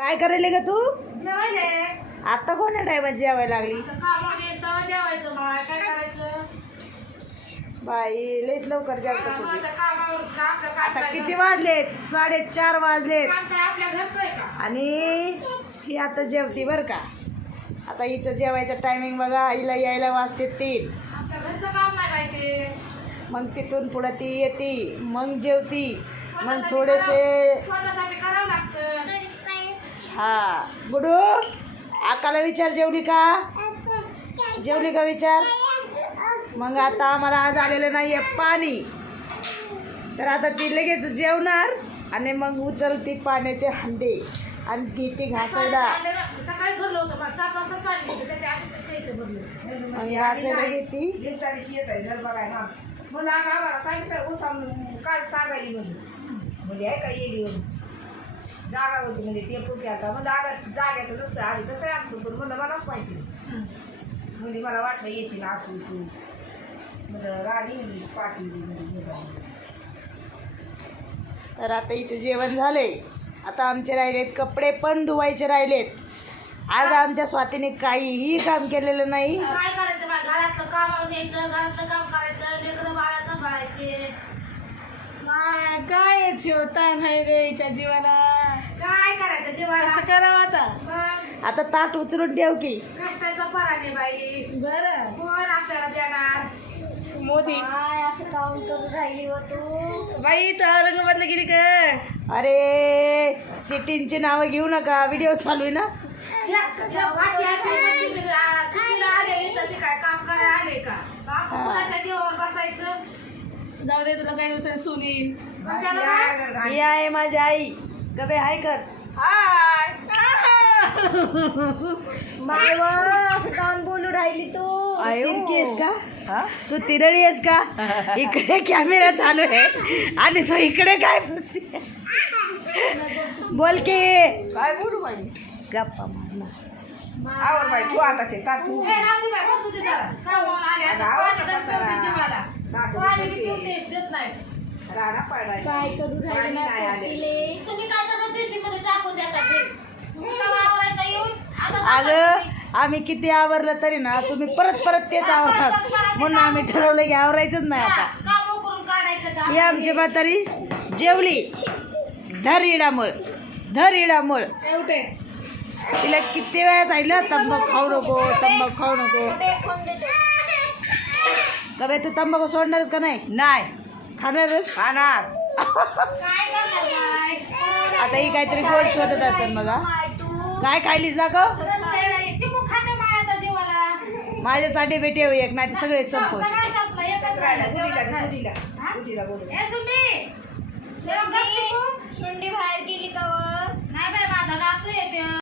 काय करायला ग तू? जेवायले. आता कोण्या टायमात जेवायला लागली? आता कामावर येतं जेवायचं मला काय करायचं? बाई लईच लवकर जेवतो मग तुम्ही. आता कामावर आपलं काम आता काय किती वाजलेत? 4:30 वाजलेत. काम काय आपल्या घरचं आहे का? आणि ही आता जेवती बरं का. आता हिचं जेवायचं टायमिंग बघा, हिला यायला वाजते 3. आपल्या घरचं काम नाही काय ते. मग तिथून पुढं ती येते, मग जेवती, मग स्वतःसाठी थोडेसे स्वतःसाठी करावं लागतं. हा. गुडू आकाला विचार जेवली का? जेवली का विचार. मग आता आम्हाला आज आलेलं नाही आहे पाणी, तर आता ती लगेच जेवणार आणि मग उचलती पाण्याचे हंडे आणि ती घासायला. सकाळी भरलं होतं पण 7 वाजता पाणी घेतलं त्याच्या आधी प्यायचं भरलं. मग घासायला घेती. घर बघायला म्हणून आम्हाला सांगितलं उसाम काल सांगायली म्हणजे आहे का येडी जागा होती म्हणजे ते पुढे आता मग जाग्याचं नुकतं आधी तसं आमचं पण म्हणलं मलाच माहिती म्हणजे मला वाटलं येतील असू तू म्हणजे राणी म्हणजे पाठी. तर आता हिचं जेवण झालंय. आता आमचे राहिलेत कपडे पण धुवायचे राहिलेत. आज आमच्या स्वातीने काहीही काम केलेलं नाही. काय करायचं बा घरातलं काम न्यायचं घरातलं काम करायचं लेकरं बाळा सांभाळायचे. काय होता नाही रे हिच्या जीवाला. काय करायचं जेवायला असं करावं आता. मग आता ताट उचलून ठेव की. कष्टाचं पराने बाई बरं कोण आपल्याला देणार. मोदी काय असं काम करून राहिली हो तू. बाई तू औरंगाबादला गेली का? अरे सिटींची नावं घेऊ नका, व्हिडिओ चालू आहे ना. सुट्टीला आले इथं ते काय काम करायला आले का आपण कोणाच्या देवावर बसायचं. जाऊ दे तुला काही दिवसांनी सुनी. कशाला काय? ही आहे माझी आई. गबे हाय कर. हाय काऊन बोलू राहिली तू? तिरकी आहेस का? तू तिरळी आहेस का? इकडे कॅमेरा चालू आहे आणि तू इकडे काय बोलते? बोल की. काय बोलू बाई गप्पा मारणार. आवर बाई तू आता ते तातू ए, राहू दे बाई, बसू दे जरा. कामावरून आले आता पाणी पण ठेवते जेवायला. पाणी बी ठेवते, देत नाही. राडा पडायला काय करू पाणी नाही आले. तुम्ही काय तसं देशीमध्ये टाकून देता ते. तुमचा वावरायचा येऊन आता अगं आम्ही किती आवरलं तरी ना तुम्ही परत परत तेच आवरतात, म्हणून आम्ही ठरवलं की आवरायचंच नाही आता. काम करून काढायचं का? ही आमची म्हातारी जेवली. धर इडामळ, धर इडामळ. एवढे तिला किती वेळा सांगितलं तंबाखू खाऊ नको, तंबाखू खाऊ नको. कबे तू तंबाखू सोडणारच का नाही? नाही खाणारच. खाणार काय करणार बाई? आता ही काहीतरी गोड शोधत असेल बघा. बाई तू. काय खायलीस दाखव. चिकू खाते माय आता जेवायला. माझ्यासाठी भेटे एक नाही सगळे संपत. सगळ्यांचं असलं, एकच राहिलं. उडीला जेवणाचं नाही. उडीला हा? उडीला बोलू ए, सुट्टी. जेवण कर.